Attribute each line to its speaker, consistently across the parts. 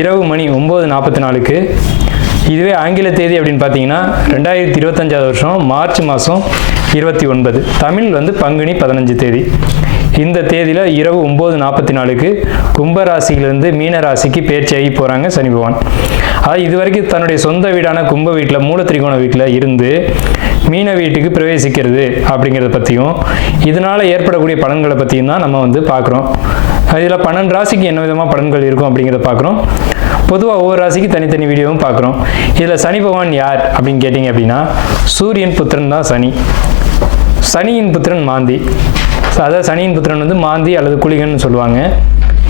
Speaker 1: இரவு மணி ஒம்பது நாற்பத்தி நாலுக்கு இதுவே ஆங்கில தேதி அப்படின்னு பார்த்தீங்கன்னா ரெண்டாயிரத்தி இருபத்தஞ்சாவது வருஷம் மார்ச் மாதம் இருபத்தி ஒன்பது தமிழ் வந்து பங்குனி பதினஞ்சு தேதி இந்த தேதியில் இரவு ஒம்பது நாற்பத்தி நாலுக்கு கும்பராசியிலேருந்து மீன ராசிக்கு பேர்ச்சியாகி போகிறாங்க சனி பகவான் அதாவது இது வரைக்கும் தன்னுடைய சொந்த வீடான கும்ப வீட்டில் மூல திரிகோண வீட்டில் இருந்து மீன வீட்டுக்கு பிரவேசிக்கிறது அப்படிங்கிறத பற்றியும் இதனால் ஏற்படக்கூடிய பலன்களை பற்றியும் தான் நம்ம வந்து பார்க்குறோம் அதில் பன்னெண்டு ராசிக்கு என்ன விதமாக பலன்கள் இருக்கும் அப்படிங்கிறத பார்க்குறோம் பொதுவாக ஒவ்வொரு ராசிக்கு தனித்தனி வீடியோவும் பார்க்குறோம் இதில் சனி பகவான் யார் அப்படின்னு கேட்டிங்க அப்படின்னா சூரியன் புத்திரன் தான் சனி சனியின் புத்திரன் மாந்தி அதாவது சனியின் புத்திரன் வந்து மாந்தி அல்லது குளிகன்னு சொல்லுவாங்க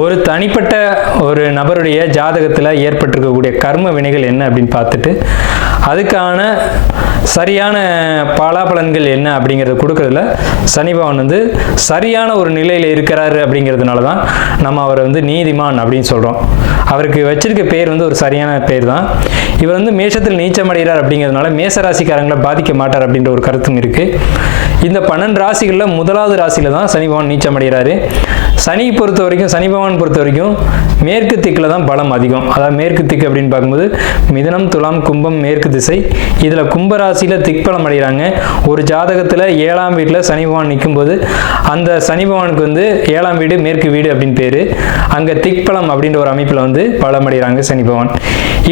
Speaker 1: ஒரு தனிப்பட்ட ஒரு நபருடைய ஜாதகத்தில் ஏற்பட்டிருக்கக்கூடிய கர்ம வினைகள் என்ன அப்படின்னு பார்த்துட்டு அதுக்கான சரியான பலாபலன்கள் என்ன அப்படிங்கிறத கொடுக்கறதுல சனி வந்து சரியான ஒரு நிலையில் இருக்கிறாரு அப்படிங்கிறதுனால தான் நம்ம அவரை வந்து நீதிமான் அப்படின்னு சொல்கிறோம் அவருக்கு வச்சிருக்க பேர் வந்து ஒரு சரியான பேர் தான் இவர் வந்து மேஷத்தில் நீச்சமடைகிறார் அப்படிங்கிறதுனால மேசராசிக்காரங்களை பாதிக்க மாட்டார் அப்படின்ற ஒரு கருத்தும் இருக்குது இந்த பன்னெண்டு ராசிகளில் முதலாவது ராசியில் தான் சனி பகவான் நீச்சமடைகிறாரு சனி பொறுத்த வரைக்கும் சனி பகவான் பொறுத்த வரைக்கும் மேற்கு திக்கில் தான் பலம் அதிகம் அதாவது மேற்கு திக்கு அப்படின்னு பார்க்கும்போது மிதனம் துலாம் கும்பம் மேற்கு திசை இதில் கும்பராசியில் திக்பலம் அடைகிறாங்க ஒரு ஜாதகத்தில் ஏழாம் வீட்டில் சனி பகவான் நிற்கும்போது அந்த சனி பகவானுக்கு வந்து ஏழாம் வீடு மேற்கு வீடு அப்படின்னு பேர் அங்கே திக்பலம் அப்படின்ற ஒரு அமைப்பில் வந்து பலம் அடைகிறாங்க சனி பகவான்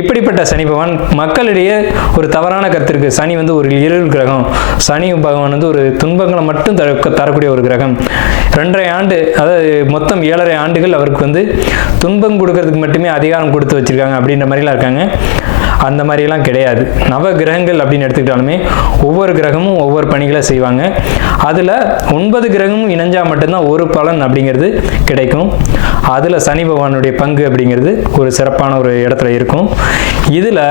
Speaker 1: இப்படிப்பட்ட சனி பகவான் மக்களிடையே ஒரு தவறான இருக்குது சனி வந்து ஒரு இருள் கிரகம் சனி பகவான் வந்து ஒரு துன்பங்களை மட்டும் தரக்கூடிய ஒரு கிரகம் ரெண்டரை ஆண்டு அதாவது மொத்தம் ஏழரை ஆண்டுகள் அவருக்கு வந்து துன்பம் கொடுக்கறதுக்கு மட்டுமே அதிகாரம் கொடுத்து வச்சுருக்காங்க அப்படின்ற மாதிரிலாம் இருக்காங்க அந்த மாதிரிலாம் கிடையாது நவ கிரகங்கள் அப்படின்னு எடுத்துக்கிட்டாலுமே ஒவ்வொரு கிரகமும் ஒவ்வொரு பணிகளை செய்வாங்க அதில் ஒன்பது கிரகமும் இணைஞ்சால் மட்டும்தான் ஒரு பலன் அப்படிங்கிறது கிடைக்கும் அதில் சனி பகவானுடைய பங்கு அப்படிங்கிறது ஒரு சிறப்பான ஒரு இடத்துல இருக்கும் இதில்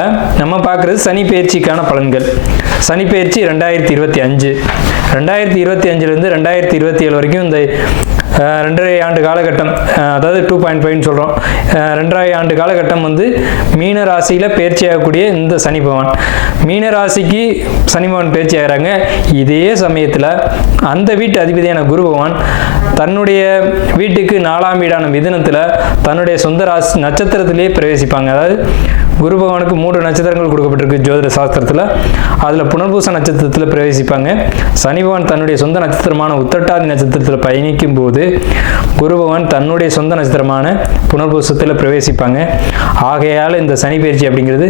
Speaker 1: நம்ம பார்க்குறது சனி பயிற்சிக்கான பலன்கள் சனி பயிற்சி ரெண்டாயிரத்தி இருபத்தி அஞ்சு ரெண்டாயிரத்தி இருபத்தி அஞ்சுலேருந்து ரெண்டாயிரத்தி இருபத்தி ஏழு வரைக்கும் இந்த ரெண்டரை ஆண்டு காலகட்டம் அதாவது டூ பாயிண்ட் ஃபைவ்னு சொல்கிறோம் ரெண்டரை ஆண்டு காலகட்டம் வந்து மீன ராசியில் பயிற்சியாக ஆகக்கூடிய இந்த சனி பகவான் மீன ராசிக்கு சனி பகவான் பேச்சு ஆகிறாங்க இதே சமயத்தில் அந்த வீட்டு அதிபதியான குரு பகவான் தன்னுடைய வீட்டுக்கு நாலாம் வீடான மிதனத்தில் தன்னுடைய சொந்த ராசி நட்சத்திரத்திலேயே பிரவேசிப்பாங்க அதாவது குரு பகவானுக்கு மூன்று நட்சத்திரங்கள் கொடுக்கப்பட்டிருக்கு ஜோதிட சாஸ்திரத்தில் அதில் புனர்பூச நட்சத்திரத்தில் பிரவேசிப்பாங்க சனி பகவான் தன்னுடைய சொந்த நட்சத்திரமான உத்தட்டாதி நட்சத்திரத்தில் பயணிக்கும் போது குரு பகவான் தன்னுடைய சொந்த நட்சத்திரமான புனர்பூசத்தில் பிரவேசிப்பாங்க ஆகையால் இந்த சனி பயிற்சி அப்படிங்கிறது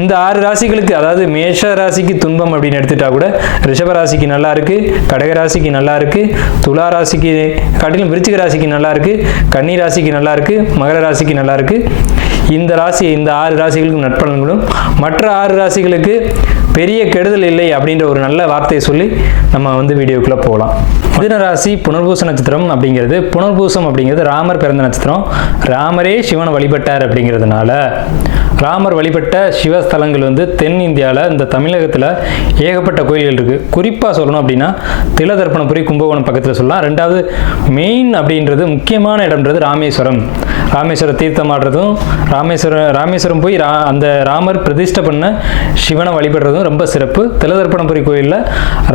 Speaker 1: இந்த ஆறு ராசிகளுக்கு அதாவது மேஷ ராசிக்கு துன்பம் அப்படின்னு எடுத்துட்டா கூட ரிஷப ராசிக்கு நல்லா இருக்கு கடக ராசிக்கு நல்லா இருக்கு துலா ராசிக்கு காட்டிலும் விருச்சிக ராசிக்கு நல்லா இருக்கு கன்னி ராசிக்கு நல்லா இருக்கு மகர ராசிக்கு நல்லா இருக்கு இந்த ராசி இந்த ஆறு ராசிகளுக்கும் நட்பலன்களும் மற்ற ஆறு ராசிகளுக்கு பெரிய கெடுதல் இல்லை அப்படின்ற ஒரு நல்ல வார்த்தையை சொல்லி நம்ம வந்து வீடியோக்குள்ளே போகலாம் மிதுன ராசி புனர்பூச நட்சத்திரம் அப்படிங்கிறது புனர்பூசம் அப்படிங்கிறது ராமர் பிறந்த நட்சத்திரம் ராமரே சிவனை வழிபட்டார் அப்படிங்கிறதுனால ராமர் வழிபட்ட சிவஸ்தலங்கள் வந்து தென் இந்தியாவில் இந்த தமிழகத்தில் ஏகப்பட்ட கோயில்கள் இருக்குது குறிப்பாக சொல்லணும் அப்படின்னா திலதர்ப்பணபுரி கும்பகோணம் பக்கத்தில் சொல்லலாம் ரெண்டாவது மெயின் அப்படின்றது முக்கியமான இடம்ன்றது ராமேஸ்வரம் ராமேஸ்வர ஆடுறதும் ராமேஸ்வரம் ராமேஸ்வரம் போய் ரா அந்த ராமர் பிரதிஷ்டை பண்ண சிவனை வழிபடுறதும் ரொம்ப சிறப்பு திலதர்ப்பணபுரி கோயிலில்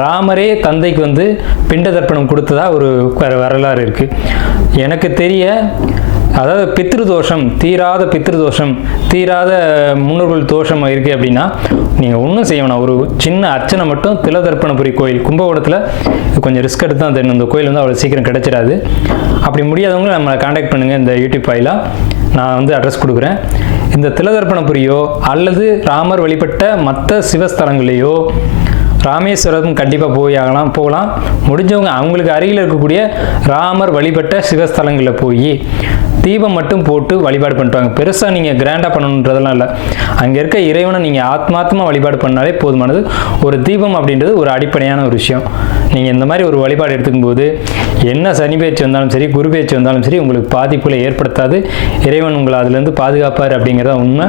Speaker 1: ராமரே தந்தைக்கு வந்து பிண்ட தர்ப்பணம் கொடுத்ததா ஒரு வரலாறு இருக்குது எனக்கு தெரிய அதாவது பித்ருதோஷம் தீராத பித்ருதோஷம் தீராத முன்னோர்கள் தோஷம் இருக்கு அப்படின்னா நீங்கள் ஒன்றும் செய்யணும் ஒரு சின்ன அர்ச்சனை மட்டும் திலதர்ப்பணபுரி கோயில் கும்பகோணத்தில் கொஞ்சம் ரிஸ்க் எடுத்து தான் தெரியும் இந்த கோயில் வந்து அவ்வளோ சீக்கிரம் கிடைச்சிடாது அப்படி முடியாதவங்களும் நம்மளை காண்டாக்ட் பண்ணுங்கள் இந்த யூடியூப் வாயிலாக நான் வந்து அட்ரஸ் கொடுக்குறேன் இந்த திலதர்ப்பணபுரியோ அல்லது ராமர் வழிபட்ட மற்ற சிவஸ்தலங்களையோ ராமேஸ்வரம் கண்டிப்பாக போய் ஆகலாம் போகலாம் முடிஞ்சவங்க அவங்களுக்கு அருகில் இருக்கக்கூடிய ராமர் வழிபட்ட சிவஸ்தலங்களில் போய் தீபம் மட்டும் போட்டு வழிபாடு பண்ணிட்டு பெருசாக நீங்கள் கிராண்டாக பண்ணணுன்றதெல்லாம் இல்லை அங்கே இருக்க இறைவனை நீங்கள் ஆத்மாத்மா வழிபாடு பண்ணாலே போதுமானது ஒரு தீபம் அப்படின்றது ஒரு அடிப்படையான ஒரு விஷயம் நீங்கள் இந்த மாதிரி ஒரு வழிபாடு எடுத்துக்கும்போது என்ன சனி பேச்சு வந்தாலும் சரி குரு பேச்சு வந்தாலும் சரி உங்களுக்கு பாதிப்புகளை ஏற்படுத்தாது இறைவன் உங்களை அதுலேருந்து பாதுகாப்பார் அப்படிங்கிறத உண்மை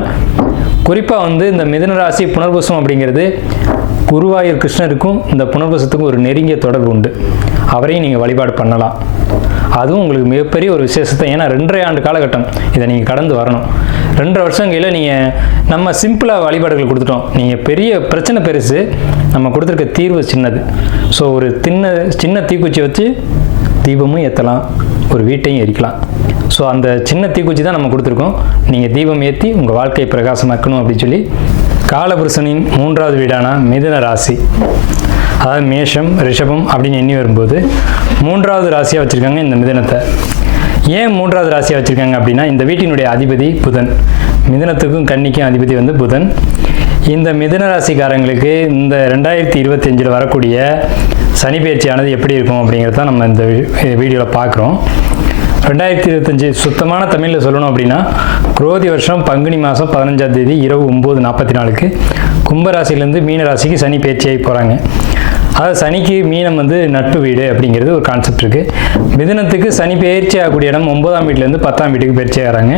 Speaker 1: குறிப்பாக வந்து இந்த மிதன ராசி புனர்பூசம் அப்படிங்கிறது குருவாயூர் கிருஷ்ணருக்கும் இந்த புனர்பூசத்துக்கும் ஒரு நெருங்கிய தொடர்பு உண்டு அவரையும் நீங்கள் வழிபாடு பண்ணலாம் அதுவும் உங்களுக்கு மிகப்பெரிய ஒரு விசேஷத்தை ஏன்னா ரெண்டரை ஆண்டு காலகட்டம் இதை நீங்கள் கடந்து வரணும் ரெண்டரை வருஷம் கையில் நீங்கள் நம்ம சிம்பிளாக வழிபாடுகள் கொடுத்துட்டோம் நீங்கள் பெரிய பிரச்சனை பெருசு நம்ம கொடுத்துருக்க தீர்வு சின்னது ஸோ ஒரு தின்ன சின்ன தீக்குச்சி வச்சு தீபமும் ஏற்றலாம் ஒரு வீட்டையும் எரிக்கலாம் ஸோ அந்த சின்ன தீக்குச்சி தான் நம்ம கொடுத்துருக்கோம் நீங்கள் தீபம் ஏற்றி உங்கள் வாழ்க்கையை பிரகாசமாக்கணும் அப்படின்னு சொல்லி காலபுருஷனின் மூன்றாவது வீடான மிதுன ராசி அதாவது மேஷம் ரிஷபம் அப்படின்னு எண்ணி வரும்போது மூன்றாவது ராசியாக வச்சுருக்காங்க இந்த மிதனத்தை ஏன் மூன்றாவது ராசியாக வச்சுருக்காங்க அப்படின்னா இந்த வீட்டினுடைய அதிபதி புதன் மிதனத்துக்கும் கன்னிக்கும் அதிபதி வந்து புதன் இந்த மிதன ராசிக்காரங்களுக்கு இந்த ரெண்டாயிரத்தி இருபத்தஞ்சில் வரக்கூடிய சனி பயிற்சியானது எப்படி இருக்கும் அப்படிங்கிறத நம்ம இந்த வீடியோவில் பார்க்குறோம் ரெண்டாயிரத்தி இருபத்தஞ்சி சுத்தமான தமிழில் சொல்லணும் அப்படின்னா குரோதி வருஷம் பங்குனி மாதம் பதினஞ்சாம் தேதி இரவு ஒம்பது நாற்பத்தி நாலுக்கு கும்பராசிலேருந்து மீன ராசிக்கு சனி பேச்சியாகி போகிறாங்க அதாவது சனிக்கு மீனம் வந்து நட்டு வீடு அப்படிங்கிறது ஒரு கான்செப்ட் இருக்குது மிதனத்துக்கு சனி பயிற்சி ஆகக்கூடிய இடம் ஒன்பதாம் வீட்டிலேருந்து பத்தாம் வீட்டுக்கு பயிற்சி ஆகிறாங்க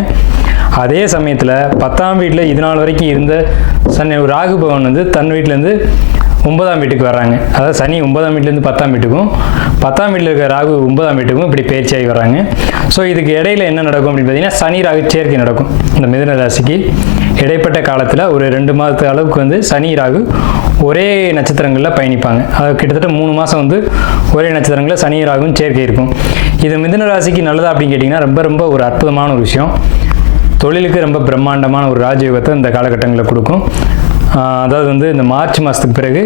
Speaker 1: அதே சமயத்தில் பத்தாம் வீட்டில் இது நாள் வரைக்கும் இருந்த சன் ராகு பவன் வந்து தன் வீட்டிலேருந்து ஒன்பதாம் வீட்டுக்கு வர்றாங்க அதாவது சனி ஒன்பதாம் வீட்டிலேருந்து பத்தாம் வீட்டுக்கும் பத்தாம் வீட்டில் இருக்கிற ராகு ஒன்பதாம் வீட்டுக்கும் இப்படி பேர்ச்சியாகி வராங்க ஸோ இதுக்கு இடையில என்ன நடக்கும் அப்படின்னு பார்த்தீங்கன்னா சனி ராகு சேர்க்கை நடக்கும் இந்த மிதுன ராசிக்கு இடைப்பட்ட காலத்தில் ஒரு ரெண்டு மாதத்து அளவுக்கு வந்து சனி ராகு ஒரே நட்சத்திரங்களில் பயணிப்பாங்க அது கிட்டத்தட்ட மூணு மாதம் வந்து ஒரே நட்சத்திரங்களில் சனி ராகும் சேர்க்கை இருக்கும் இது மிதுன ராசிக்கு நல்லதா அப்படின்னு கேட்டிங்கன்னா ரொம்ப ரொம்ப ஒரு அற்புதமான ஒரு விஷயம் தொழிலுக்கு ரொம்ப பிரம்மாண்டமான ஒரு ராஜயோகத்தை இந்த காலகட்டங்களில் கொடுக்கும் அதாவது வந்து இந்த மார்ச் மாதத்துக்கு பிறகு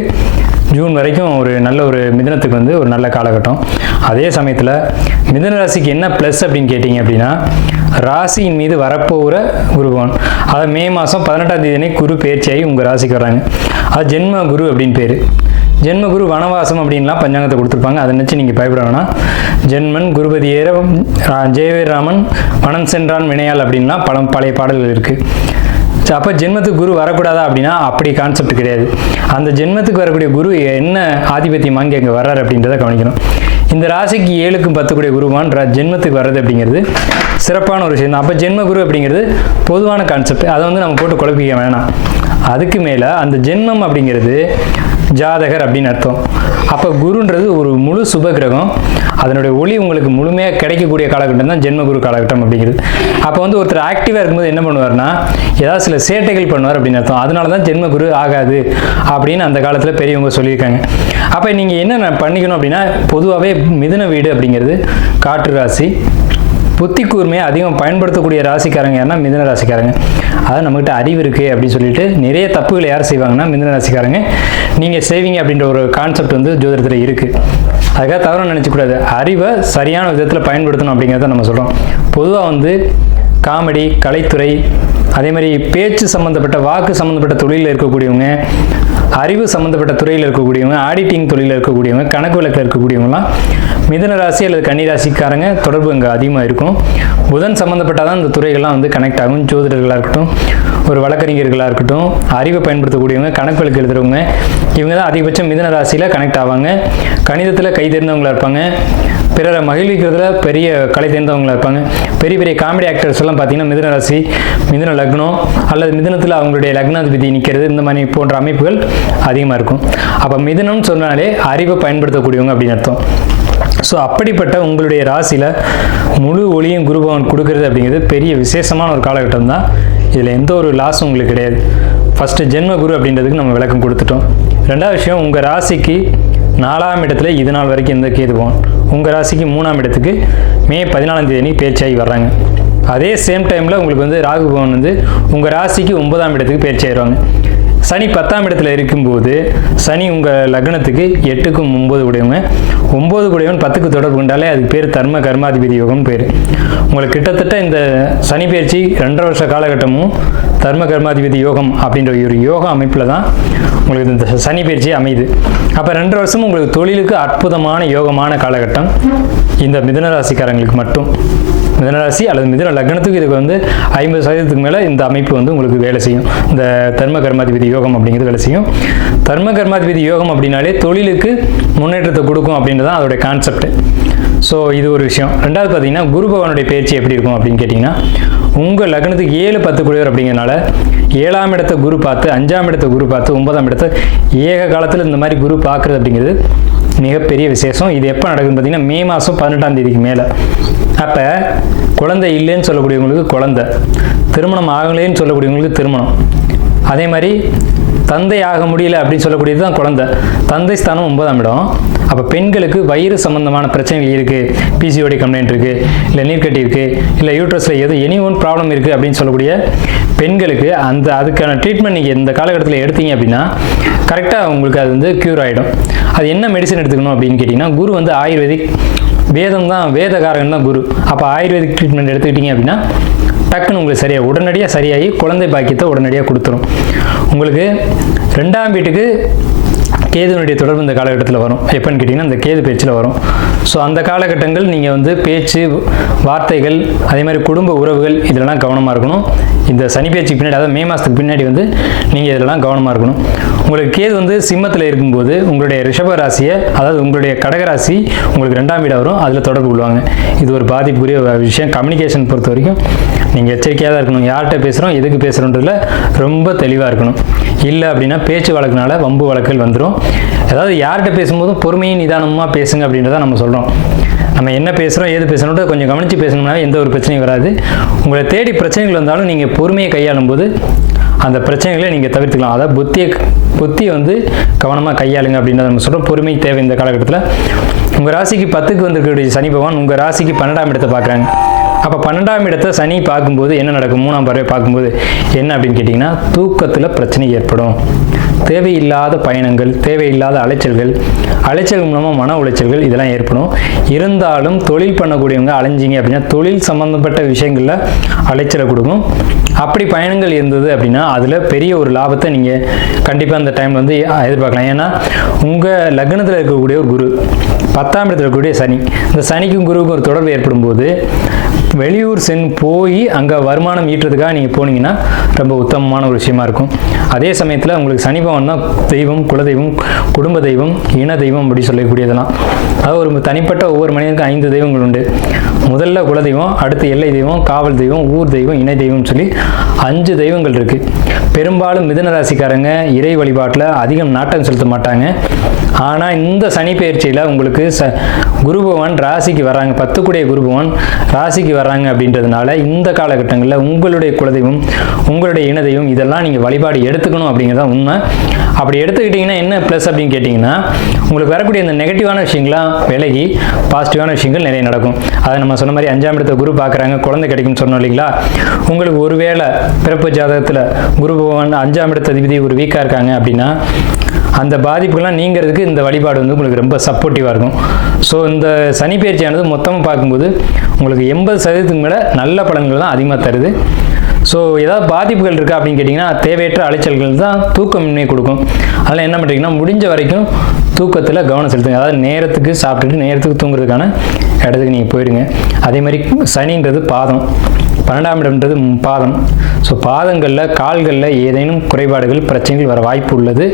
Speaker 1: ஜூன் வரைக்கும் ஒரு நல்ல ஒரு மிதனத்துக்கு வந்து ஒரு நல்ல காலகட்டம் அதே சமயத்தில் மிதன ராசிக்கு என்ன ப்ளஸ் அப்படின்னு கேட்டிங்க அப்படின்னா ராசியின் மீது வரப்போகிற குருவான் அதை மே மாதம் பதினெட்டாம் தேதி குரு பேர்ச்சியாகி உங்கள் ராசிக்கு வராங்க அது ஜென்ம குரு அப்படின்னு பேர் ஜென்ம குரு வனவாசம் அப்படின்லாம் பஞ்சாங்கத்தை கொடுத்துருப்பாங்க அதை நினச்சி நீங்கள் பயப்பட வேணாம் ஜென்மன் குருபதி ஏர ராமன் வனம் சென்றான் வினையால் அப்படின்லாம் பல பழைய பாடல்கள் இருக்குது ஸோ அப்போ ஜென்மத்துக்கு குரு வரக்கூடாதா அப்படின்னா அப்படி கான்செப்ட் கிடையாது அந்த ஜென்மத்துக்கு வரக்கூடிய குரு என்ன ஆதிபத்தியம் வாங்கி அங்கே வர்றாரு அப்படின்றத கவனிக்கணும் இந்த ராசிக்கு ஏழுக்கும் பத்துக்குடைய குருவான் ஜென்மத்துக்கு வர்றது அப்படிங்கிறது சிறப்பான ஒரு விஷயம் அப்போ ஜென்ம குரு அப்படிங்கிறது பொதுவான கான்செப்ட் அதை வந்து நம்ம போட்டு குழப்பிக்க வேணாம் அதுக்கு மேலே அந்த ஜென்மம் அப்படிங்கிறது ஜாதகர் அப்படின்னு அர்த்தம் அப்போ குருன்றது ஒரு முழு சுப கிரகம் அதனுடைய ஒளி உங்களுக்கு முழுமையாக கிடைக்கக்கூடிய காலகட்டம் தான் ஜென்மகுரு காலகட்டம் அப்படிங்கிறது அப்போ வந்து ஒருத்தர் ஆக்டிவாக இருக்கும்போது என்ன பண்ணுவார்னா ஏதாவது சில சேட்டைகள் பண்ணுவார் அப்படின்னு அர்த்தம் அதனால தான் ஜென்மகுரு ஆகாது அப்படின்னு அந்த காலத்தில் பெரியவங்க சொல்லியிருக்காங்க அப்போ நீங்கள் என்ன பண்ணிக்கணும் அப்படின்னா பொதுவாகவே மிதுன வீடு அப்படிங்கிறது காற்று ராசி புத்தி கூர்மையை அதிகம் பயன்படுத்தக்கூடிய ராசிக்காரங்க யாருன்னா மிதன ராசிக்காரங்க அதாவது நம்மகிட்ட அறிவு இருக்குது அப்படின்னு சொல்லிட்டு நிறைய தப்புகளை யார் செய்வாங்கன்னா மிதன ராசிக்காரங்க நீங்கள் செய்வீங்க அப்படின்ற ஒரு கான்செப்ட் வந்து ஜோதிடத்தில் இருக்குது அதுக்காக தவிர நினச்சக்கூடாது அறிவை சரியான விதத்தில் பயன்படுத்தணும் அப்படிங்கிறத நம்ம சொல்கிறோம் பொதுவாக வந்து காமெடி கலைத்துறை அதே மாதிரி பேச்சு சம்மந்தப்பட்ட வாக்கு சம்மந்தப்பட்ட தொழிலில் இருக்கக்கூடியவங்க அறிவு சம்மந்தப்பட்ட துறையில் இருக்கக்கூடியவங்க ஆடிட்டிங் தொழிலில் இருக்கக்கூடியவங்க கணக்கு விளக்கில் இருக்கக்கூடியவங்களாம் மிதன ராசி அல்லது கன்னிராசிக்காரங்க ராசிக்காரங்க தொடர்பு அங்கே அதிகமாக இருக்கும் புதன் சம்மந்தப்பட்டாதான் தான் இந்த துறைகள்லாம் வந்து கனெக்ட் ஆகும் ஜோதிடர்களாக இருக்கட்டும் ஒரு வழக்கறிஞர்களாக இருக்கட்டும் அறிவை பயன்படுத்தக்கூடியவங்க கணக்கு விளக்கு எழுதுறவங்க இவங்க தான் அதிகபட்சம் மிதன ராசியில் கனெக்ட் ஆவாங்க கணிதத்தில் கை தெரிந்தவங்களாக இருப்பாங்க பிறரை மகிழ்விக்கிறதுல பெரிய கலை தேர்ந்தவங்களாக இருப்பாங்க பெரிய பெரிய காமெடி ஆக்டர்ஸ் எல்லாம் பார்த்தீங்கன்னா மிதுன ராசி மிதுன லக்னம் அல்லது மிதனத்தில் அவங்களுடைய லக்னாதிபதி நிற்கிறது இந்த மாதிரி போன்ற அமைப்புகள் அதிகமாக இருக்கும் அப்போ மிதுனம்னு சொன்னாலே அறிவை பயன்படுத்தக்கூடியவங்க அப்படின்னு அர்த்தம் ஸோ அப்படிப்பட்ட உங்களுடைய ராசியில் முழு ஒளியும் குருபவன் கொடுக்கறது அப்படிங்கிறது பெரிய விசேஷமான ஒரு காலகட்டம் தான் இதில் எந்த ஒரு லாஸும் உங்களுக்கு கிடையாது ஃபஸ்ட்டு ஜென்ம குரு அப்படின்றதுக்கு நம்ம விளக்கம் கொடுத்துட்டோம் ரெண்டாவது விஷயம் உங்கள் ராசிக்கு நாலாம் இடத்துல இது நாள் வரைக்கும் எந்த கேது உங்கள் ராசிக்கு மூணாம் இடத்துக்கு மே பதினாலாம் தேதி பேச்சாகி வர்றாங்க அதே சேம் டைமில் உங்களுக்கு வந்து ராகு பவன் வந்து உங்கள் ராசிக்கு ஒன்பதாம் இடத்துக்கு பேச்சாயிடுவாங்க சனி பத்தாம் இடத்துல இருக்கும்போது சனி உங்கள் லக்னத்துக்கு எட்டுக்கும் ஒம்பது உடையவங்க ஒம்பது உடையவன் பத்துக்கு தொடர்பு கொண்டாலே அதுக்கு பேர் தர்ம கர்மாதிபதி யோகம்னு பேர் உங்களுக்கு கிட்டத்தட்ட இந்த சனி பயிற்சி ரெண்டரை வருஷ காலகட்டமும் தர்ம கர்மாதிபதி யோகம் அப்படின்ற ஒரு யோக அமைப்பில் தான் உங்களுக்கு இந்த சனி பயிற்சி அமையுது அப்போ ரெண்டு வருஷமும் உங்களுக்கு தொழிலுக்கு அற்புதமான யோகமான காலகட்டம் இந்த மிதனராசிக்காரங்களுக்கு மட்டும் மிதனராசி அல்லது மிதன லக்னத்துக்கு இதுக்கு வந்து ஐம்பது சதவீதத்துக்கு மேலே இந்த அமைப்பு வந்து உங்களுக்கு வேலை செய்யும் இந்த தர்ம கர்மாதிபதி யோகம் அப்படிங்கிறது வேலை செய்யும் தர்ம கர்மாதிபதி யோகம் அப்படின்னாலே தொழிலுக்கு முன்னேற்றத்தை கொடுக்கும் அப்படின்றது தான் அதோடைய கான்செப்ட் ஸோ இது ஒரு விஷயம் ரெண்டாவது பார்த்தீங்கன்னா குரு பகவானுடைய பேச்சு எப்படி இருக்கும் அப்படின்னு கேட்டிங்கன்னா உங்கள் லக்னத்துக்கு ஏழு பத்து குழுவர் அப்படிங்கிறனால ஏழாம் இடத்த குரு பார்த்து அஞ்சாம் இடத்த குரு பார்த்து ஒன்பதாம் இடத்த ஏக காலத்தில் இந்த மாதிரி குரு பார்க்குறது அப்படிங்கிறது மிகப்பெரிய விசேஷம் இது எப்போ நடக்குதுன்னு பார்த்தீங்கன்னா மே மாதம் பதினெட்டாம் தேதிக்கு மேலே அப்போ குழந்தை இல்லைன்னு சொல்லக்கூடியவங்களுக்கு குழந்தை திருமணம் ஆகலேன்னு சொல்லக்கூடியவங்களுக்கு திருமணம் அதே மாதிரி தந்தை ஆக முடியல அப்படின்னு சொல்லக்கூடியது தான் குழந்தை தந்தை ஸ்தானம் ஒன்பதாம் இடம் அப்போ பெண்களுக்கு வயிறு சம்மந்தமான பிரச்சனைகள் இருக்குது பிசிஓடி கம்ப்ளைண்ட் இருக்குது இல்லை நீர்க்கட்டி இருக்குது இல்லை யூட்ரஸில் எது எனி ஒன் ப்ராப்ளம் இருக்குது அப்படின்னு சொல்லக்கூடிய பெண்களுக்கு அந்த அதுக்கான ட்ரீட்மெண்ட் நீங்கள் இந்த காலகட்டத்தில் எடுத்தீங்க அப்படின்னா கரெக்டாக உங்களுக்கு அது வந்து க்யூர் ஆகிடும் அது என்ன மெடிசன் எடுத்துக்கணும் அப்படின்னு கேட்டிங்கன்னா குரு வந்து ஆயுர்வேதிக் வேதம் தான் காரகம் தான் குரு அப்போ ஆயுர்வேதிக் ட்ரீட்மெண்ட் எடுத்துக்கிட்டிங்க அப்படின்னா டக்குன்னு உங்களுக்கு சரியாக உடனடியாக சரியாகி குழந்தை பாக்கியத்தை உடனடியாக கொடுத்துரும் உங்களுக்கு ரெண்டாம் வீட்டுக்கு கேதுனுடைய தொடர்பு இந்த காலகட்டத்தில் வரும் எப்போன்னு கேட்டிங்கன்னா அந்த கேது பேச்சில் வரும் ஸோ அந்த காலகட்டங்கள் நீங்கள் வந்து பேச்சு வார்த்தைகள் அதே மாதிரி குடும்ப உறவுகள் இதெல்லாம் கவனமாக இருக்கணும் இந்த சனி பேச்சுக்கு பின்னாடி அதாவது மே மாதத்துக்கு பின்னாடி வந்து நீங்கள் இதெல்லாம் கவனமாக இருக்கணும் உங்களுக்கு கேது வந்து சிம்மத்தில் இருக்கும்போது உங்களுடைய ரிஷப ராசியை அதாவது உங்களுடைய கடகராசி உங்களுக்கு ரெண்டாம் வீடாக வரும் அதில் தொடர்பு கொள்வாங்க இது ஒரு பாதிப்புக்குரிய விஷயம் கம்யூனிகேஷன் பொறுத்த வரைக்கும் நீங்கள் எச்சரிக்கையாக தான் இருக்கணும் யார்கிட்ட பேசுகிறோம் எதுக்கு பேசுகிறோன்றதுல ரொம்ப தெளிவாக இருக்கணும் இல்லை அப்படின்னா பேச்சு வழக்குனால வம்பு வழக்குகள் வந்துடும் அதாவது யார்கிட்ட பேசும்போதும் பொறுமையும் நிதானமாக பேசுங்க அப்படின்றத நம்ம சொல்கிறோம் நம்ம என்ன பேசுகிறோம் ஏது பேசுகிறோன்றது கொஞ்சம் கவனித்து பேசணும்னா எந்த ஒரு பிரச்சனையும் வராது உங்களை தேடி பிரச்சனைகள் வந்தாலும் நீங்கள் பொறுமையை கையாளும் போது அந்த பிரச்சனைகளை நீங்கள் தவிர்த்துக்கலாம் அதாவது புத்தியை புத்தியை வந்து கவனமாக கையாளுங்க அப்படின்றத நம்ம சொல்கிறோம் பொறுமை தேவை இந்த காலகட்டத்தில் உங்கள் ராசிக்கு பத்துக்கு வந்திருக்கக்கூடிய சனி பகவான் உங்கள் ராசிக்கு பன்னெண்டாம் இடத்தை பார்க்குறாங்க அப்போ பன்னெண்டாம் இடத்தை சனி பார்க்கும்போது என்ன நடக்கும் மூணாம் பறவை பார்க்கும்போது என்ன அப்படின்னு கேட்டிங்கன்னா தூக்கத்தில் பிரச்சனை ஏற்படும் தேவையில்லாத பயணங்கள் தேவையில்லாத அலைச்சல்கள் அலைச்சல் மூலமாக மன உளைச்சல்கள் இதெல்லாம் ஏற்படும் இருந்தாலும் தொழில் பண்ணக்கூடியவங்க அலைஞ்சிங்க அப்படின்னா தொழில் சம்மந்தப்பட்ட விஷயங்களில் அலைச்சலை கொடுக்கும் அப்படி பயணங்கள் இருந்தது அப்படின்னா அதில் பெரிய ஒரு லாபத்தை நீங்கள் கண்டிப்பாக அந்த டைமில் வந்து எதிர்பார்க்கலாம் ஏன்னா உங்கள் லக்னத்தில் இருக்கக்கூடிய ஒரு குரு பத்தாம் இடத்துல இருக்கக்கூடிய சனி இந்த சனிக்கும் குருவுக்கும் ஒரு தொடர்பு ஏற்படும் போது வெளியூர் சென் போய் அங்கே வருமானம் ஈட்டுறதுக்காக நீங்கள் போனீங்கன்னா ரொம்ப உத்தமமான ஒரு விஷயமா இருக்கும் அதே சமயத்தில் உங்களுக்கு சனி தெய்வம்னா தெய்வம் குலதெய்வம் குடும்ப தெய்வம் இன தெய்வம் அப்படி சொல்லக்கூடியதெல்லாம் அதாவது ஒரு தனிப்பட்ட ஒவ்வொரு மனிதனுக்கும் ஐந்து தெய்வங்கள் உண்டு முதல்ல குலதெய்வம் அடுத்து எல்லை தெய்வம் காவல் தெய்வம் ஊர் தெய்வம் இணை தெய்வம்னு சொல்லி அஞ்சு தெய்வங்கள் இருக்குது பெரும்பாலும் மிதுன ராசிக்காரங்க இறை வழிபாட்டில் அதிகம் நாட்டம் செலுத்த மாட்டாங்க ஆனால் இந்த சனி பயிற்சியில் உங்களுக்கு ச குரு பகவான் ராசிக்கு வராங்க பத்துக்குடைய குரு பகவான் ராசிக்கு வர்றாங்க அப்படின்றதுனால இந்த காலகட்டங்களில் உங்களுடைய குலதெய்வம் உங்களுடைய இன தெய்வம் இதெல்லாம் நீங்கள் வழிபாடு எடுத்துக்கணும் அப்படிங்கிறதான் உண்மை அப்படி எடுத்துக்கிட்டிங்கன்னா என்ன ப்ளஸ் அப்படின்னு கேட்டிங்கன்னா உங்களுக்கு வரக்கூடிய இந்த நெகட்டிவான விஷயங்கள்லாம் விலகி பாசிட்டிவான விஷயங்கள் நிறைய நடக்கும் அதை நம்ம சொன்ன மாதிரி அஞ்சாம் இடத்த குரு பார்க்குறாங்க குழந்தை கிடைக்கும்னு சொன்னோம் இல்லைங்களா உங்களுக்கு ஒருவேளை பிறப்பு ஜாதகத்தில் குரு பகவான் அஞ்சாம் இடத்த அதிபதி ஒரு வீக்காக இருக்காங்க அப்படின்னா அந்த பாதிப்புகள்லாம் நீங்கிறதுக்கு இந்த வழிபாடு வந்து உங்களுக்கு ரொம்ப சப்போர்ட்டிவாக இருக்கும் ஸோ இந்த சனி பயிற்சியானது மொத்தமாக பார்க்கும்போது உங்களுக்கு எண்பது சதவீதத்துக்கு மேலே நல்ல பலன்கள் தான் அதிகமாக தருது ஸோ ஏதாவது பாதிப்புகள் இருக்கா அப்படின்னு கேட்டிங்கன்னா தேவையற்ற அலைச்சல்கள் தான் தூக்கமின்மை கொடுக்கும் அதனால் என்ன பண்ணுறீங்கன்னா முடிஞ்ச வரைக்கும் தூக்கத்தில் கவனம் செலுத்துங்க அதாவது நேரத்துக்கு சாப்பிட்டுட்டு நேரத்துக்கு தூங்குறதுக்கான இடத்துக்கு நீங்கள் போயிடுங்க அதே மாதிரி சனின்றது பாதம் பன்னெண்டாம் இடம்ன்றது பாதம் ஸோ பாதங்களில் கால்களில் ஏதேனும் குறைபாடுகள் பிரச்சனைகள் வர வாய்ப்பு உள்ளது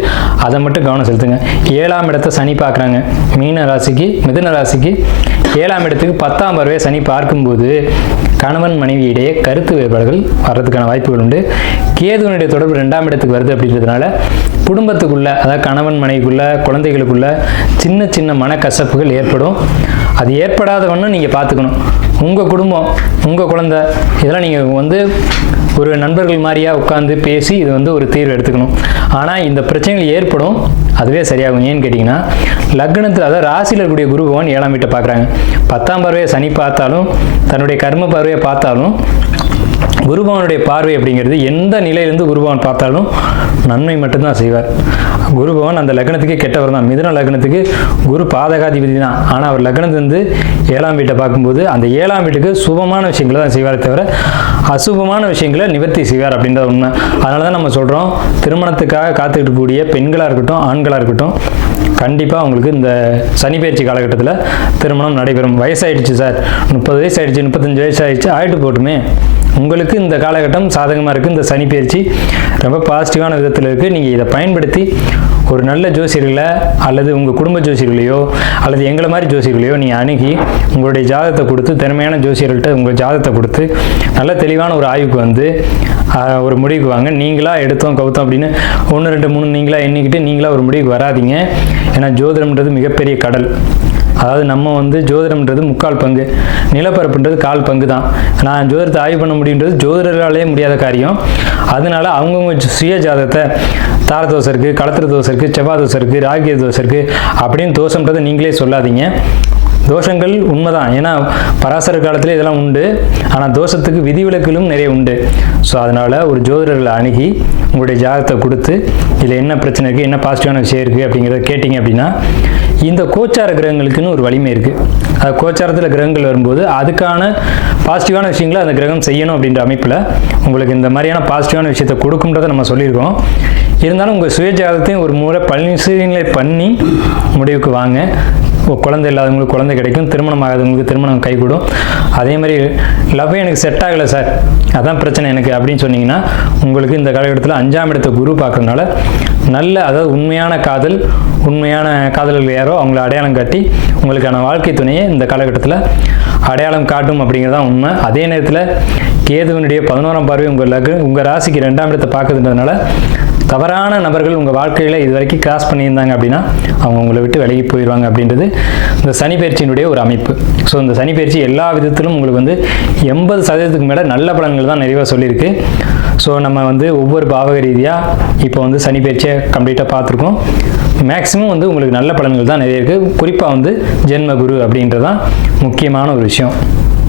Speaker 1: அதை மட்டும் கவனம் செலுத்துங்க ஏழாம் இடத்த சனி பார்க்குறாங்க மீன ராசிக்கு மிதன ராசிக்கு ஏழாம் இடத்துக்கு பத்தாம் வரவே சனி பார்க்கும்போது கணவன் மனைவி இடையே கருத்து வேறுபாடுகள் வர்றதுக்கான வாய்ப்புகள் உண்டு கேதுவனுடைய தொடர்பு ரெண்டாம் இடத்துக்கு வருது அப்படின்றதுனால குடும்பத்துக்குள்ளே அதாவது கணவன் மனைவிக்குள்ளே குழந்தைகளுக்குள்ள சின்ன சின்ன மனக்கசப்புகள் ஏற்படும் அது ஏற்படாதவன்னு நீங்கள் பார்த்துக்கணும் உங்கள் குடும்பம் உங்கள் குழந்த இதெல்லாம் நீங்கள் வந்து ஒரு நண்பர்கள் மாதிரியாக உட்காந்து பேசி இது வந்து ஒரு தீர்வு எடுத்துக்கணும் ஆனால் இந்த பிரச்சனைகள் ஏற்படும் அதுவே சரியாகும் ஏன்னு கேட்டிங்கன்னா லக்னத்தில் அதாவது ராசியில் இருக்கக்கூடிய குரு பகவான் ஏழாம் வீட்டை பார்க்குறாங்க பத்தாம் பார்வையை சனி பார்த்தாலும் தன்னுடைய கர்ம பார்வையை பார்த்தாலும் குருபவனுடைய பார்வை அப்படிங்கிறது எந்த நிலையிலேருந்து குருபவன் பார்த்தாலும் நன்மை மட்டும்தான் செய்வார் குருபவன் அந்த லக்னத்துக்கே கெட்டவர் தான் மிதன லக்னத்துக்கு குரு பாதகாதிபதி தான் ஆனால் அவர் வந்து ஏழாம் வீட்டை பார்க்கும்போது அந்த ஏழாம் வீட்டுக்கு சுபமான விஷயங்களை தான் செய்வார் தவிர அசுபமான விஷயங்களை நிவர்த்தி செய்வார் அப்படின்ற உண்மை அதனால தான் நம்ம சொல்கிறோம் திருமணத்துக்காக காத்துக்கிட்டக்கூடிய பெண்களாக இருக்கட்டும் ஆண்களாக இருக்கட்டும் கண்டிப்பாக உங்களுக்கு இந்த சனி பயிற்சி காலகட்டத்தில் திருமணம் நடைபெறும் வயசாயிடுச்சு சார் முப்பது வயசு ஆகிடுச்சு முப்பத்தஞ்சு வயசு ஆகிடுச்சு ஆயிட்டு போட்டுமே உங்களுக்கு உங்களுக்கு இந்த காலகட்டம் சாதகமாக இருக்குது இந்த சனி பயிற்சி ரொம்ப பாசிட்டிவான விதத்தில் இருக்குது நீங்கள் இதை பயன்படுத்தி ஒரு நல்ல ஜோசியர்களை அல்லது உங்கள் குடும்ப ஜோசியர்களையோ அல்லது எங்களை மாதிரி ஜோசியர்களையோ நீங்கள் அணுகி உங்களுடைய ஜாதகத்தை கொடுத்து திறமையான ஜோசியர்கள்ட்ட உங்கள் ஜாதகத்தை கொடுத்து நல்ல தெளிவான ஒரு ஆய்வுக்கு வந்து ஒரு முடிவுக்கு வாங்க நீங்களாக எடுத்தோம் கவுத்தோம் அப்படின்னு ஒன்று ரெண்டு மூணு நீங்களாக எண்ணிக்கிட்டு நீங்களாக ஒரு முடிவுக்கு வராதிங்க ஏன்னா ஜோதிடம்ன்றது மிகப்பெரிய கடல் அதாவது நம்ம வந்து ஜோதிடம்ன்றது முக்கால் பங்கு நிலப்பரப்புன்றது கால் பங்கு தான் நான் ஜோதிடத்தை ஆய்வு பண்ண முடியுன்றது ஜோதிடராலே முடியாத காரியம் அதனால அவங்கவுங்க சுய ஜாதத்தை தார தோசை இருக்குது களத்திர தோசை இருக்குது செவ்வாய் தோசை இருக்குது ராகிய தோசை இருக்குது அப்படின்னு தோசைன்றதை நீங்களே சொல்லாதீங்க தோஷங்கள் உண்மைதான் ஏன்னா பராசர காலத்தில் இதெல்லாம் உண்டு ஆனால் தோஷத்துக்கு விதிவிலக்குகளும் நிறைய உண்டு ஸோ அதனால் ஒரு ஜோதிடர்களை அணுகி உங்களுடைய ஜாதகத்தை கொடுத்து இதில் என்ன பிரச்சனை இருக்குது என்ன பாசிட்டிவான விஷயம் இருக்குது அப்படிங்கிறத கேட்டிங்க அப்படின்னா இந்த கோச்சார கிரகங்களுக்குன்னு ஒரு வலிமை இருக்குது அது கோச்சாரத்தில் கிரகங்கள் வரும்போது அதுக்கான பாசிட்டிவான விஷயங்களை அந்த கிரகம் செய்யணும் அப்படின்ற அமைப்பில் உங்களுக்கு இந்த மாதிரியான பாசிட்டிவான விஷயத்தை கொடுக்கும்ன்றதை நம்ம சொல்லியிருக்கோம் இருந்தாலும் உங்கள் சுய ஜாதகத்தையும் ஒரு முறை பரிசீலனை பண்ணி முடிவுக்கு வாங்க குழந்தை இல்லாதவங்களுக்கு குழந்தை கிடைக்கும் திருமணம் ஆகாதவங்களுக்கு திருமணம் கைகூடும் அதே மாதிரி லவ்வே எனக்கு செட் ஆகலை சார் அதான் பிரச்சனை எனக்கு அப்படின்னு சொன்னீங்கன்னா உங்களுக்கு இந்த காலகட்டத்தில் அஞ்சாம் இடத்த குரு பார்க்கறனால நல்ல அதாவது உண்மையான காதல் உண்மையான காதலர்கள் யாரோ அவங்கள அடையாளம் காட்டி உங்களுக்கான வாழ்க்கை துணையை இந்த காலகட்டத்தில் அடையாளம் காட்டும் அப்படிங்கிறதான் உண்மை அதே நேரத்தில் கேதுவனுடைய பதினோராம் பார்வை உங்கள் லகு உங்கள் ராசிக்கு ரெண்டாம் இடத்தை பார்க்குதுன்றதுனால தவறான நபர்கள் உங்கள் வாழ்க்கையில் இது வரைக்கும் கிராஸ் பண்ணியிருந்தாங்க அப்படின்னா அவங்க உங்களை விட்டு விலகி போயிடுவாங்க அப்படின்றது இந்த சனி பயிற்சியினுடைய ஒரு அமைப்பு ஸோ இந்த சனி பயிற்சி எல்லா விதத்திலும் உங்களுக்கு வந்து எண்பது சதவீதத்துக்கு மேலே நல்ல பலன்கள் தான் நிறைவாக சொல்லியிருக்கு ஸோ நம்ம வந்து ஒவ்வொரு பாவக ரீதியாக இப்போ வந்து சனி பயிற்சியை கம்ப்ளீட்டாக பார்த்துருக்கோம் மேக்ஸிமம் வந்து உங்களுக்கு நல்ல பலன்கள் தான் நிறைய இருக்குது குறிப்பாக வந்து ஜென்ம குரு அப்படின்றதான் முக்கியமான ஒரு விஷயம்